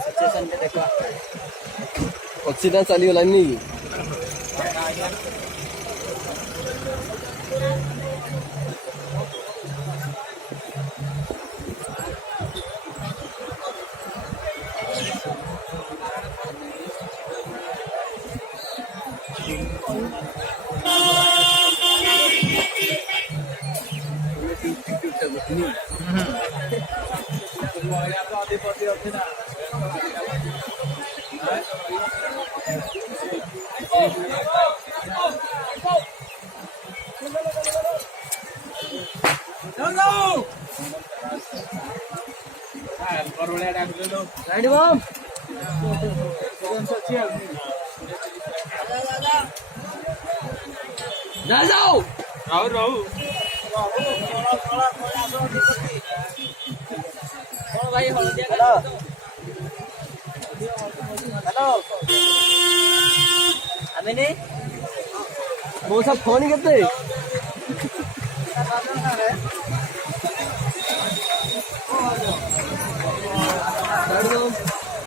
situation देखो oxygen ଚାଲିଗଲାନି right बम जा जाओ राहु राहु भाई हल्दिया हेलो हमें नहीं ମୋ ସହ ଫୋନ କେତେ